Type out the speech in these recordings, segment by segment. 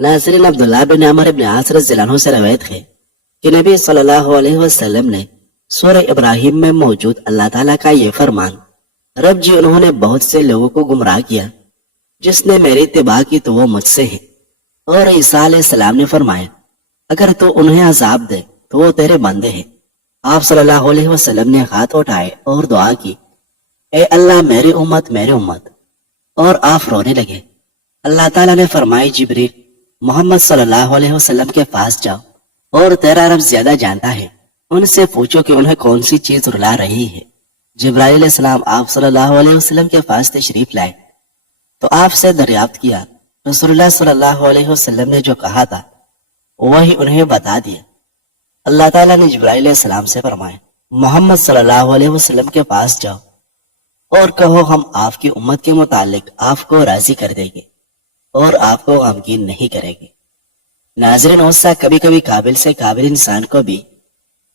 ناظرین، عبداللہ بن عمر بن عاص رضی اللہ عنہ سے روایت ہے کہ نبی صلی اللہ علیہ وسلم نے سورہ ابراہیم میں موجود اللہ تعالیٰ کا یہ فرمان، رب جی انہوں نے بہت سے لوگوں کو گمراہ کیا، جس نے میری اتباع کی تو وہ مجھ سے ہے۔ اور عیسیٰ علیہ السلام نے فرمایا، اگر تو انہیں عذاب دے تو وہ تیرے بندے ہیں۔ آپ صلی اللہ علیہ وسلم نے ہاتھ اٹھائے اور دعا کی، اے اللہ میری امت میری امت، اور آپ رونے لگے۔ اللہ تعالیٰ نے فرمائی، جبریل محمد صلی اللہ علیہ وسلم کے پاس جاؤ، اور تیرا رب زیادہ جانتا ہے، ان سے پوچھو کہ انہیں کون سی چیز رلا رہی ہے۔ جبرائیل علیہ السلام آپ صلی اللہ علیہ وسلم کے پاس تشریف لائے تو آپ سے دریافت کیا، رسول اللہ صلی اللہ علیہ وسلم نے جو کہا تھا وہی انہیں بتا دیا۔ اللہ تعالیٰ نے جبرائیل علیہ السلام سے فرمایا، محمد صلی اللہ علیہ وسلم کے پاس جاؤ اور کہو ہم آپ کی امت کے متعلق آپ کو راضی کر دیں گے اور آپ کو غمگین نہیں کریں گے۔ ناظرین، غصہ کبھی کبھی قابل سے قابل انسان کو بھی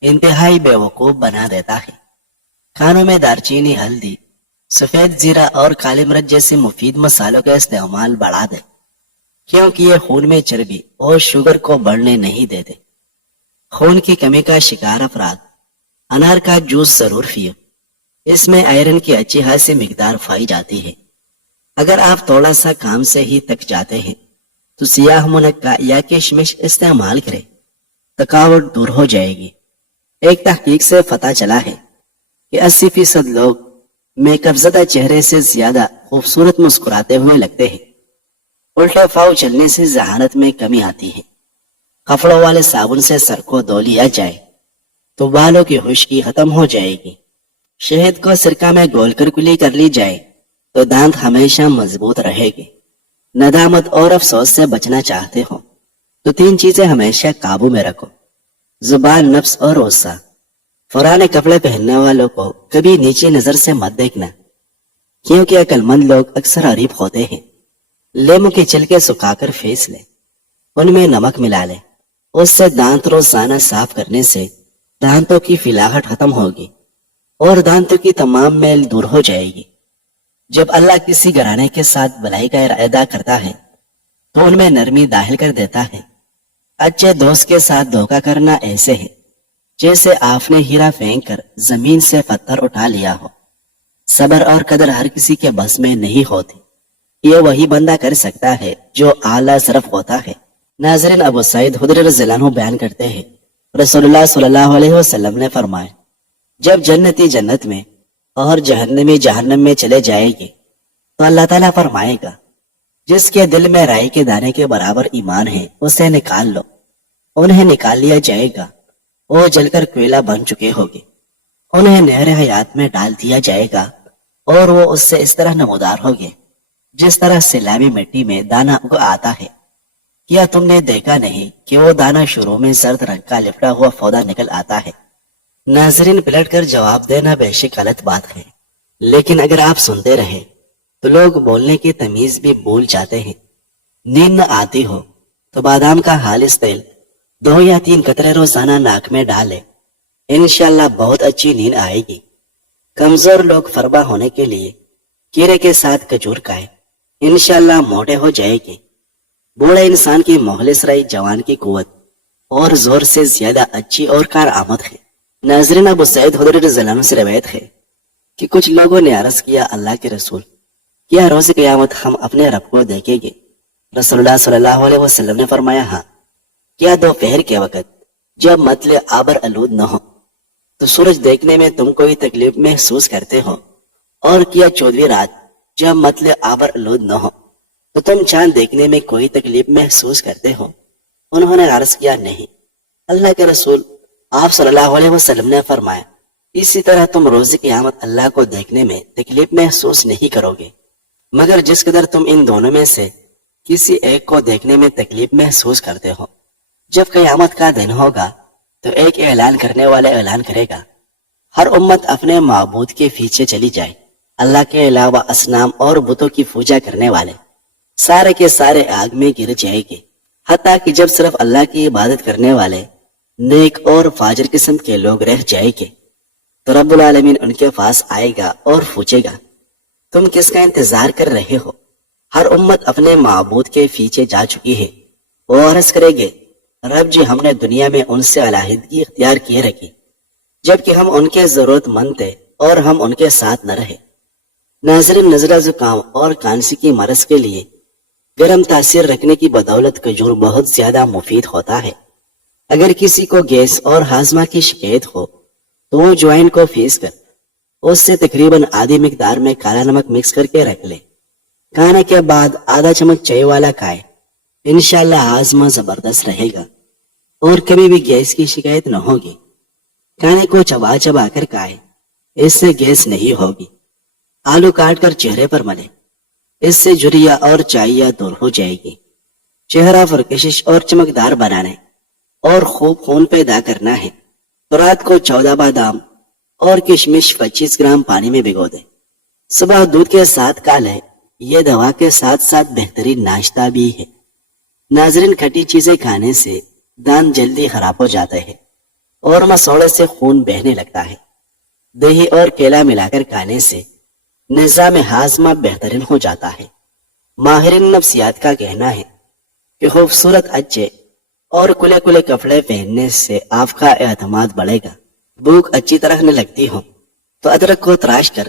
انتہائی بے وقوف بنا دیتا ہے۔ کھانوں میں دارچینی، ہلدی، سفید زیرہ اور کالی مرچ جیسے مفید مسالوں کا استعمال بڑھا دے، کیونکہ یہ خون میں چربی اور شوگر کو بڑھنے نہیں دیتے۔ خون کی کمی کا شکار افراد انار کا جوس ضرور پیو، اس میں آئرن کی اچھی خاصی مقدار پائی جاتی ہے۔ اگر آپ تھوڑا سا کام سے ہی تک جاتے ہیں تو سیاہ منقہ یا کشمش استعمال کریں، تھکاوٹ دور ہو جائے گی۔ ایک تحقیق سے پتہ چلا ہے کہ 80% لوگ میک اپ زدہ چہرے سے زیادہ خوبصورت مسکراتے ہوئے لگتے ہیں۔ الٹے پاؤں چلنے سے ذہانت میں کمی آتی ہے۔ کپڑوں والے صابن سے سر کو دھو لیا جائے تو بالوں کی خشکی ختم ہو جائے گی۔ شہد کو سرکہ میں گھول کر کلی کر لی جائے تو دانت ہمیشہ مضبوط رہے گی۔ ندامت اور افسوس سے بچنا چاہتے ہو تو 3 چیزیں ہمیشہ قابو میں رکھو: زبان، نفس اور غصہ۔ پرانے کپڑے پہننے والوں کو کبھی نیچے نظر سے مت دیکھنا، کیونکہ عقل مند لوگ اکثر غریب ہوتے ہیں۔ لیمو کے چھلکے سکھا کر پھینس لے، ان میں نمک ملا لے، اس سے دانت روزانہ صاف کرنے سے دانتوں کی فلاحٹ ختم ہوگی اور دانتوں کی تمام میل دور ہو جائے گی۔ جب اللہ کسی گھرانے کے ساتھ بھلائی کا ارادہ کرتا ہے تو ان میں نرمی داخل کر دیتا ہے۔ اچھے دوست کے ساتھ دھوکہ کرنا ایسے ہے جیسے آپ نے ہیرا پھینک کر زمین سے پتھر اٹھا لیا ہو۔ صبر اور قدر ہر کسی کے بس میں نہیں ہوتی، یہ وہی بندہ کر سکتا ہے جو اعلیٰ صرف ہوتا ہے۔ ناظرین، ابو سعید خدری رضی اللہ عنہ بیان کرتے ہیں، رسول اللہ صلی اللہ علیہ وسلم نے فرمایا، جب جنتی جنت میں اور جہنمی جہنم میں چلے جائے گے تو اللہ تعالیٰ فرمائے گا، جس کے دل میں رائی کے دانے کے برابر ایمان ہے اسے نکال لو۔ انہیں نکال لیا جائے گا، وہ جل کر کوئلہ بن چکے ہوگے۔ انہیں نہر حیات میں ڈال دیا جائے گا اور وہ اس سے اس طرح نمودار ہوگے جس طرح سیلابی مٹی میں دانہ اگ آتا ہے۔ کیا تم نے دیکھا نہیں کہ وہ دانہ شروع میں سرد رنگ کا لپٹا ہوا پودا نکل آتا ہے؟ ناظرین، پلٹ کر جواب دینا بے شک غلط بات ہے، لیکن اگر آپ سنتے رہے تو لوگ بولنے کی تمیز بھی بھول جاتے ہیں۔ نیند نہ آتی ہو تو بادام کا خالص تیل 2 یا 3 قطرے روزانہ ناک میں ڈالے، انشاءاللہ بہت اچھی نیند آئے گی۔ کمزور لوگ فربا ہونے کے لیے کیرے کے ساتھ کھجور کھائے، انشاءاللہ موٹے ہو جائے گی۔ بوڑھے انسان کی مخلص رائی جوان کی قوت اور زور سے زیادہ اچھی اور کارآمد ہے۔ ناظرین، ابو سعید خدری رضی اللہ عنہ سے روایت ہے کہ کچھ لوگوں نے عرض کیا، اللہ کے رسول، کیا روز قیامت ہم اپنے رب کو دیکھیں گے؟ رسول اللہ صلی اللہ علیہ وسلم نے فرمایا، ہاں۔ کیا دوپہر کے وقت جب مطلع آبر آلود نہ ہو تو سورج دیکھنے میں تم کوئی تکلیف محسوس کرتے ہو؟ اور کیا 14ویں رات جب مطلع آبر آلود نہ ہو تو تم چاند دیکھنے میں کوئی تکلیف محسوس کرتے ہو؟ انہوں نے عرض کیا، نہیں۔ اللہ کے رسول آپ صلی اللہ علیہ وسلم نے فرمایا، اسی طرح تم روز قیامت اللہ کو دیکھنے میں تکلیف محسوس نہیں کرو گے، مگر جس قدر تم ان دونوں میں سے کسی ایک کو دیکھنے میں تکلیف محسوس کرتے ہو۔ جب قیامت کا دن ہوگا تو ایک اعلان کرنے والا اعلان کرے گا، ہر امت اپنے معبود کے پیچھے چلی جائے، اللہ کے علاوہ اصنام اور بتوں کی پوجا کرنے والے سارے کے سارے آگ میں گر جائے گے، حتیٰ کہ جب صرف اللہ کی عبادت کرنے والے نیک اور فاجر قسم کے لوگ رہ جائیں گے تو رب العالمین ان کے پاس آئے گا اور پوچھے گا، تم کس کا انتظار کر رہے ہو؟ ہر امت اپنے معبود کے پیچھے جا چکی ہے، وہ عرض کرے گے رب جی ہم نے دنیا میں ان سے علیحدگی اختیار کیے رکھی جبکہ ہم ان کے ضرورت مند تھے اور ہم ان کے ساتھ نہ رہے۔ ناظرین، نزلہ زکام اور کھانسی کی مرض کے لیے گرم تاثیر رکھنے کی بدولت کھجور بہت زیادہ مفید ہوتا ہے۔ اگر کسی کو گیس اور ہاضمہ کی شکایت ہو تو وہ جوائن کو پیس کر اس سے تقریباً آدھی مقدار میں کالا نمک مکس کر کے رکھ لے۔ کھانے کے بعد آدھا چمچ چائے والا کھائے، انشاءاللہ ہاضمہ زبردست رہے گا اور کبھی بھی گیس کی شکایت نہ ہوگی۔ کھانے کو چبا چبا کر کھائے، اس سے گیس نہیں ہوگی۔ آلو کاٹ کر چہرے پر ملے، اس سے جھریاں اور چائیاں دور ہو جائے گی۔ چہرہ پرکشش اور چمکدار بنانے اور خوب خون پیدا کرنا ہے تو رات کو 14 بادام اور کشمش 25 گرام پانی میں بھگو دیں۔ صبح دودھ کے ساتھ کھا لیں۔ یہ دوا کے ساتھ ساتھ بہترین ناشتہ بھی ہے۔ ناظرین، کھٹی چیزیں کھانے سے دانت جلدی خراب ہو جاتے ہیں اور مسوڑے سے خون بہنے لگتا ہے۔ دہی اور کیلا ملا کر کھانے سے نظام ہاضمہ بہترین ہو جاتا ہے۔ ماہرین نفسیات کا کہنا ہے کہ خوبصورت اچھے اور کھلے کھلے کپڑے پہننے سے آپ کا اعتماد بڑھے گا۔ بھوک اچھی طرح نہ لگتی ہو تو ادرک کو تراش کر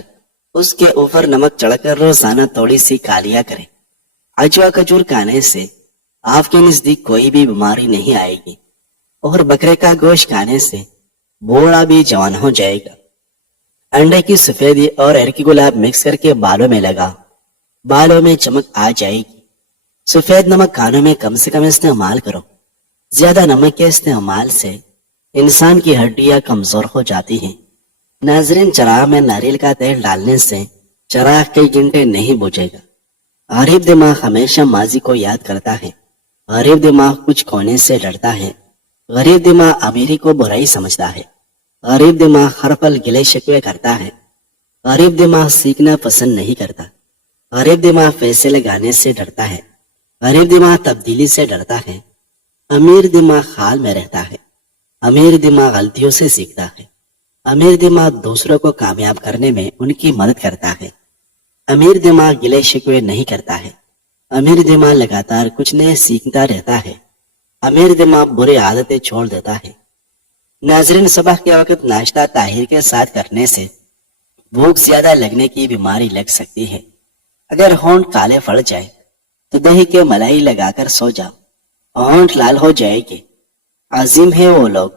اس کے اوپر نمک چڑھ کر روزانہ تھوڑی سی کھا لیا کریں۔ اجوا کھجور کھانے سے آپ کے نزدیک کوئی بھی بیماری نہیں آئے گی اور بکرے کا گوشت کھانے سے بوڑھا بھی جوان ہو جائے گا۔ انڈے کی سفیدی اور ہلکی گلاب مکس کر کے بالوں میں لگا، بالوں میں چمک آ جائے گی۔ سفید نمک کھانوں میں کم سے کم استعمال کرو۔ زیادہ نمک کے استعمال سے انسان کی ہڈیاں کمزور ہو جاتی ہیں۔ ناظرین، چراغ میں ناریل کا تیل ڈالنے سے چراغ کئی گھنٹے نہیں بجھے گا۔ غریب دماغ ہمیشہ ماضی کو یاد کرتا ہے۔ غریب دماغ کچھ کھونے سے ڈرتا ہے۔ غریب دماغ امیری کو برائی سمجھتا ہے۔ غریب دماغ ہر پل گلے شکوے کرتا ہے۔ غریب دماغ سیکھنا پسند نہیں کرتا۔ غریب دماغ پیسے لگانے سے ڈرتا ہے۔ غریب دماغ تبدیلی سے ڈرتا ہے۔ امیر دماغ حال میں رہتا ہے۔ امیر دماغ غلطیوں سے سیکھتا ہے۔ امیر دماغ دوسروں کو کامیاب کرنے میں ان کی مدد کرتا ہے۔ امیر دماغ گلے شکوے نہیں کرتا ہے۔ امیر دماغ لگاتار کچھ نئے سیکھتا رہتا ہے۔ امیر دماغ برے عادتیں چھوڑ دیتا ہے۔ ناظرین، صبح کے وقت ناشتہ طاہر کے ساتھ کرنے سے بھوک زیادہ لگنے کی بیماری لگ سکتی ہے۔ اگر ہونٹ کالے پڑ جائے تو دہی کے ملائی لگا کر سو جاؤ، ہونٹ لال ہو جائے گی۔ عظیم ہے وہ لوگ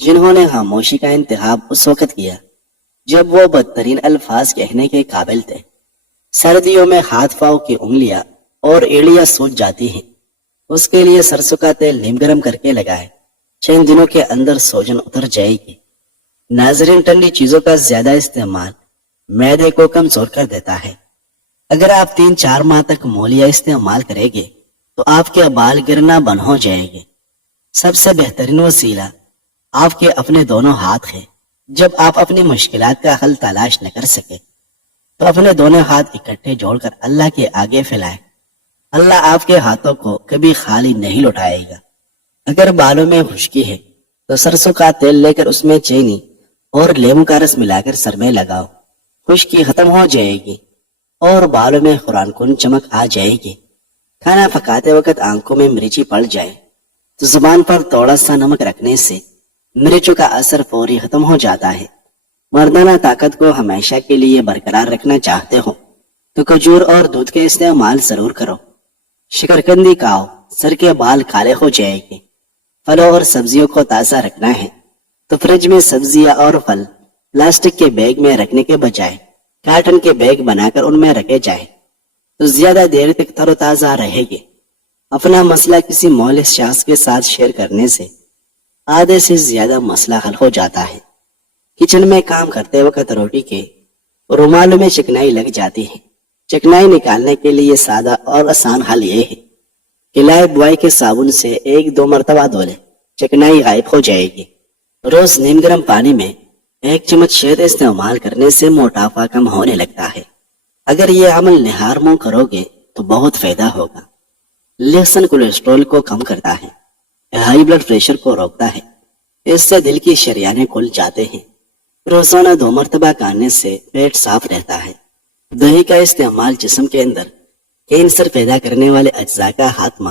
جنہوں نے خاموشی کا انتخاب اس وقت کیا جب وہ بدترین الفاظ کہنے کے قابل تھے۔ سردیوں میں ہاتھ پاؤں کی انگلیاں اور ایڑیاں سوج جاتی ہیں، اس کے لیے سرسوں کا تیل نیم گرم کر کے لگائے، چند دنوں کے اندر سوجن اتر جائے گی۔ ناظرین، ٹھنڈی چیزوں کا زیادہ استعمال معدے کو کمزور کر دیتا ہے۔ اگر آپ 3-4 ماہ تک مولیہ استعمال کریں گے تو آپ کے بال گرنا بند ہو جائیں گے۔ سب سے بہترین وسیلہ آپ کے اپنے دونوں ہاتھ ہیں۔ جب آپ اپنی مشکلات کا حل تلاش نہ کر سکے تو اپنے دونوں ہاتھ اکٹھے جوڑ کر اللہ کے آگے پھیلائیں۔ اللہ آپ کے ہاتھوں کو کبھی خالی نہیں لوٹائے گا۔ اگر بالوں میں خشکی ہے تو سرسوں کا تیل لے کر اس میں چینی اور لیموں کا رس ملا کر سر میں لگاؤ، خشکی ختم ہو جائے گی اور بالوں میں قرآن کن چمک آ جائے گی۔ کھانا پکاتے وقت آنکھوں میں مرچی پڑ جائے تو زبان پر تھوڑا سا نمک رکھنے سے مرچوں کا اثر فوری ختم ہو جاتا ہے۔ مردانہ طاقت کو ہمیشہ کے لیے برقرار رکھنا چاہتے ہو تو کھجور اور دودھ کے استعمال ضرور کرو۔ شکرکندی کھاؤ، سر کے بال کالے ہو جائے گے۔ پھلوں اور سبزیوں کو تازہ رکھنا ہے تو فریج میں سبزیاں اور پھل پلاسٹک کے بیگ میں رکھنے کے بجائے کاٹن کے بیگ بنا کر ان میں رکھے جائے تو زیادہ دیر تک تر و تازہ رہے گی۔ اپنا مسئلہ کسی مولس شخص کے ساتھ شیئر کرنے سے آدھے سے زیادہ مسئلہ حل ہو جاتا ہے۔ کچن میں کام کرتے وقت روٹی کے رومالوں میں چکنائی لگ جاتی ہے۔ چکنائی نکالنے کے لیے سادہ اور آسان حل یہ ہے کہ لائے بوائے کے صابن سے 1-2 مرتبہ دھو لے، چکنائی غائب ہو جائے گی۔ روز نیم گرم پانی میں 1 چمچ شہد استعمال کرنے سے موٹاپا کم ہونے لگتا ہے۔ اگر یہ عمل نہار منہ کرو گے تو بہت فائدہ ہوگا۔ لہسن کولیسٹرول کو کم کرتا ہے، ہائی بلڈ پریشر کو روکتا ہے، اس سے دل کی شریانیں کھل جاتے ہیں۔ روزانہ 2 مرتبہ کھانے سے پیٹ صاف رہتا ہے۔ دہی کا استعمال جسم کے اندر کینسر پیدا کرنے والے اجزاء کا خاتمہ